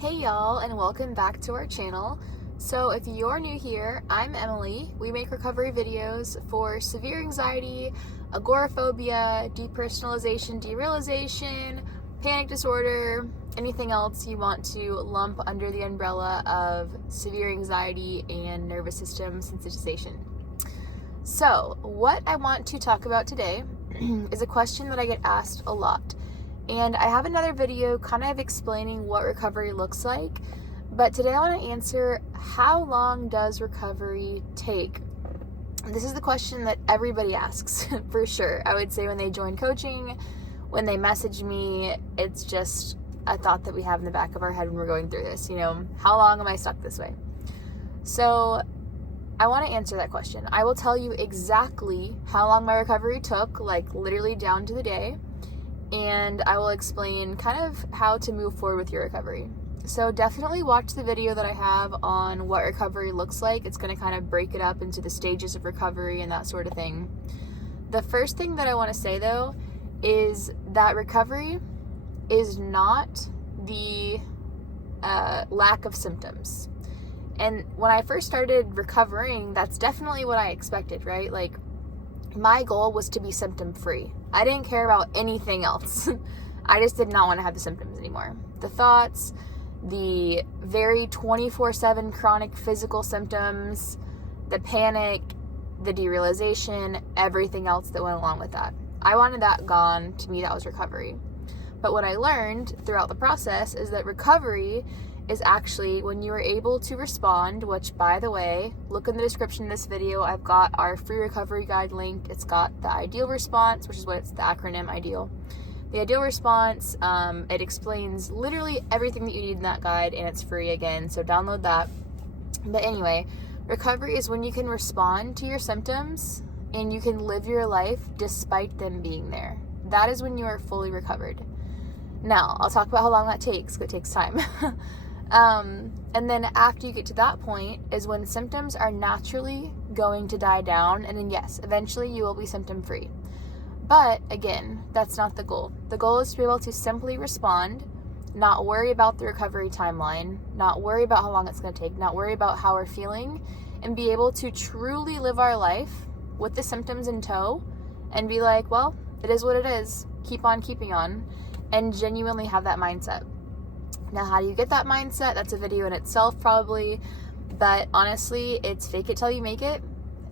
Hey y'all, and welcome back to our channel. So if you're new here, I'm Emily. We make recovery videos for severe anxiety, agoraphobia, depersonalization, derealization, panic disorder, anything else you want to lump under the umbrella of severe anxiety and nervous system sensitization. So what I want to talk about today is a question that I get asked a lot. And I have another video kind of explaining what recovery looks like, but today I want to answer, how long does recovery take? This is the question that everybody asks, for sure. I would say when they join coaching, when they message me, it's just a thought that we have in the back of our head when we're going through this, how long am I stuck this way? So I want to answer that question. I will tell you exactly how long my recovery took, like literally down to the day. And I will explain kind of how to move forward with your recovery. So definitely watch the video that I have on what recovery looks like. It's going to kind of break it up into the stages of recovery and that sort of thing. The first thing that I want to say though is that recovery is not the lack of symptoms. And when I first started recovering, that's definitely what I expected, right? Like, my goal was to be symptom free. I didn't care about anything else. I just did not want to have the symptoms anymore. The thoughts, the very 24/7 chronic physical symptoms, the panic, the derealization, everything else that went along with that. I wanted that gone. To me, that was recovery. But what I learned throughout the process is that recovery is actually when you are able to respond, which, by the way, look in the description of this video. I've got our free recovery guide linked. It's got the ideal response, which is what it's the acronym ideal. The ideal response, it explains literally everything that you need in that guide, and it's free again, so download that. But anyway, recovery is when you can respond to your symptoms and you can live your life despite them being there. That is when you are fully recovered. Now, I'll talk about how long that takes, because it takes time. And then after you get to that point is when symptoms are naturally going to die down, and then yes, eventually you will be symptom free. But again, that's not the goal. The goal is to be able to simply respond, not worry about the recovery timeline, not worry about how long it's going to take, not worry about how we're feeling, and be able to truly live our life with the symptoms in tow and be like, well, it is what it is. Keep on keeping on, and genuinely have that mindset. Now, how do you get that mindset? That's a video in itself probably, but honestly, it's fake it till you make it.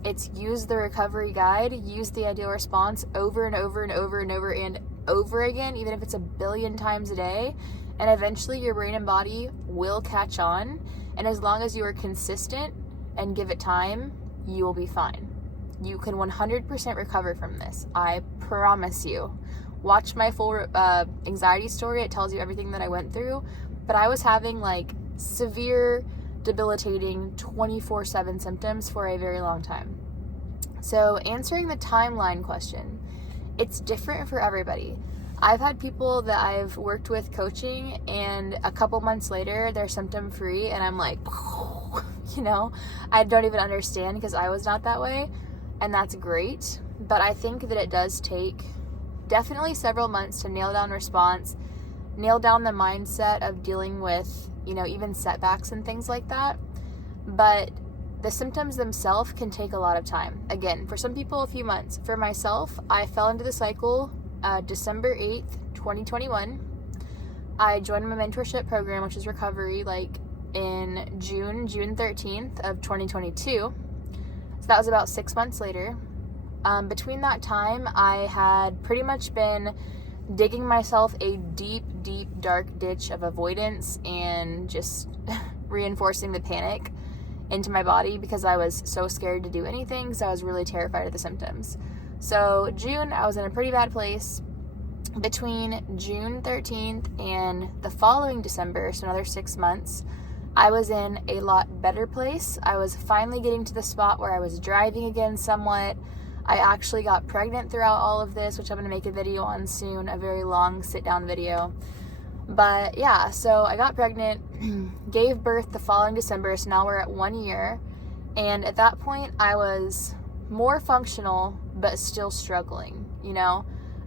It's use the recovery guide, use the ideal response over and over and over and over and over again, even if it's 1 billion times a day, and eventually your brain and body will catch on. And as long as you are consistent and give it time, you will be fine. You can 100% recover from this. I promise you. Watch my full anxiety story. It tells you everything that I went through. But I was having like severe, debilitating 24/7 symptoms for a very long time. So answering the timeline question, it's different for everybody. I've had people that I've worked with coaching, and a couple months later, they're symptom free, and I'm like, I don't even understand, because I was not that way, and that's great. But I think that it does take definitely several months to nail down response, nail down the mindset of dealing with, even setbacks and things like that. But the symptoms themselves can take a lot of time. Again, for some people, a few months. For myself, I fell into the cycle December 8th, 2021. I joined my mentorship program, which is recovery, in June 13th of 2022. So that was about 6 months later. Between that time, I had pretty much been digging myself a deep, deep, dark ditch of avoidance and just reinforcing the panic into my body, because I was so scared to do anything, because I was really terrified of the symptoms. So June, I was in a pretty bad place. Between June 13th and the following December, so another 6 months, I was in a lot better place. I was finally getting to the spot where I was driving again somewhat. I actually got pregnant throughout all of this, which I'm going to make a video on soon, a very long sit-down video. But yeah, so I got pregnant, gave birth the following December, so now we're at 1 year. And at that point, I was more functional, but still struggling,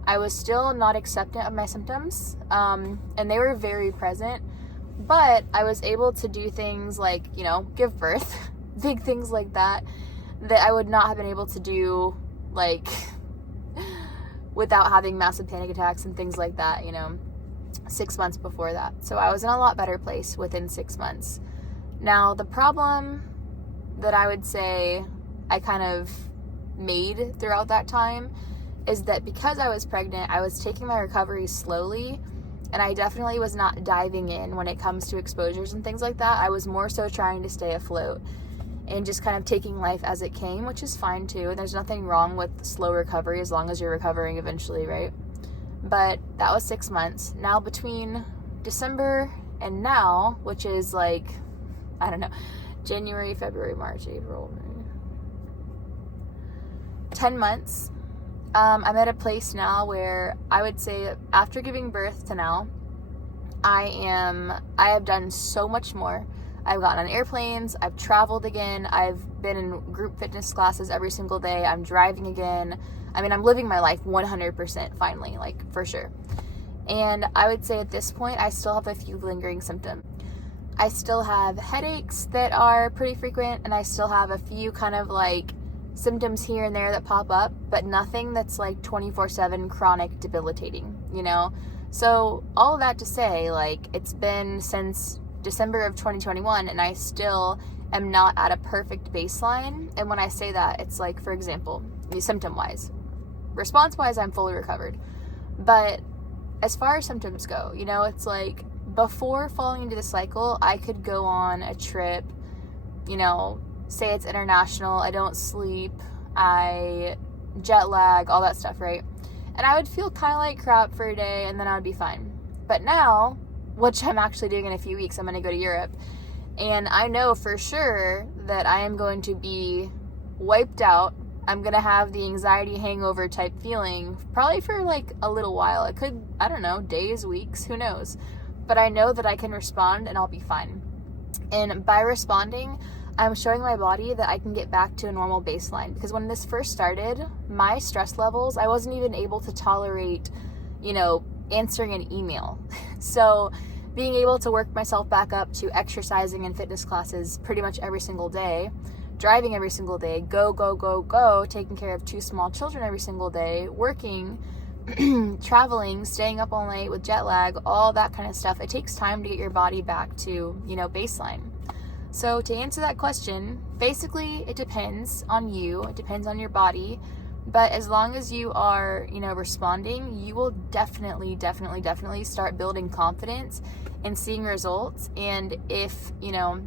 I was still not acceptant of my symptoms, and they were very present. But I was able to do things like, you know, give birth, big things like that I would not have been able to do, like, without having massive panic attacks and things like that, you know, 6 months before that. So I was in a lot better place within 6 months. Now, the problem that I would say I kind of made throughout that time is that because I was pregnant, I was taking my recovery slowly, and I definitely was not diving in when it comes to exposures and things like that. I was more so trying to stay afloat and just kind of taking life as it came, which is fine too. There's nothing wrong with slow recovery as long as you're recovering eventually, right? But that was 6 months. Now between December and now, which is like, I don't know, January, February, March, April, May, 10 months. I'm at a place now where I would say after giving birth to now, I have done so much more. I've gotten on airplanes, I've traveled again, I've been in group fitness classes every single day, I'm driving again. I mean, I'm living my life 100% finally, like, for sure. And I would say at this point, I still have a few lingering symptoms. I still have headaches that are pretty frequent, and I still have a few kind of like symptoms here and there that pop up, but nothing that's like 24/7 chronic debilitating, you know? So all of that to say, like, it's been since December of 2021, and I still am not at a perfect baseline. And when I say that, it's like, for example, symptom-wise. Response-wise, I'm fully recovered. But as far as symptoms go, you know, it's like before falling into the cycle, I could go on a trip, you know, say it's international, I don't sleep, I jet lag, all that stuff, right? And I would feel kind of like crap for a day, and then I would be fine. But now, which I'm actually doing in a few weeks, I'm going to go to Europe, and I know for sure that I am going to be wiped out. I'm going to have the anxiety hangover type feeling probably for like a little while. It could, I don't know, days, weeks, who knows. But I know that I can respond and I'll be fine. And by responding, I'm showing my body that I can get back to a normal baseline. Because when this first started, my stress levels, I wasn't even able to tolerate, you know, answering an email. So being able to work myself back up to exercising and fitness classes pretty much every single day, driving every single day, go, taking care of 2 small children every single day, working, traveling, staying up all night with jet lag, all that kind of stuff. It takes time to get your body back to, you know, baseline. So to answer that question, basically it depends on you, it depends on your body, but as long as you are, you know, responding, you will definitely start building confidence and seeing results. And if, you know,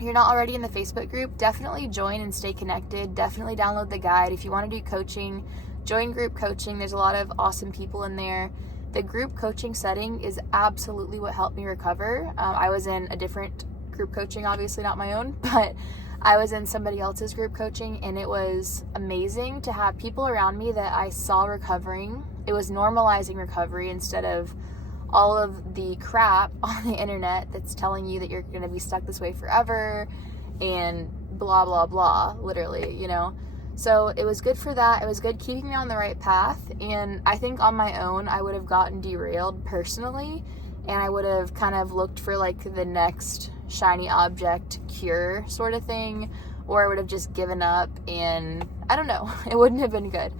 you're not already in the Facebook group, definitely join and stay connected. Definitely download the guide. If you want to do coaching, join group coaching. There's a lot of awesome people in there. The group coaching setting is absolutely what helped me recover. I was in a different group coaching, obviously not my own, but I was in somebody else's group coaching, and it was amazing to have people around me that I saw recovering. It was normalizing recovery instead of all of the crap on the internet that's telling you that you're going to be stuck this way forever and blah, blah, blah, literally, you know? So it was good for that. It was good keeping me on the right path. And I think on my own, I would have gotten derailed personally, and I would have kind of looked for like the next shiny object cure sort of thing, or I would have just given up, and I don't know, it wouldn't have been good.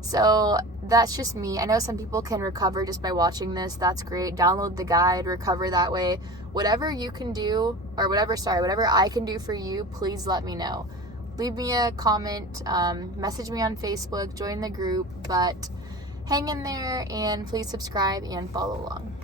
So that's just me. I know some people can recover just by watching this. That's great. Download the guide, recover that way. Whatever you can do, or whatever I can do for you, please let me know. Leave me a comment, message me on Facebook, join the group, but hang in there, and please subscribe and follow along.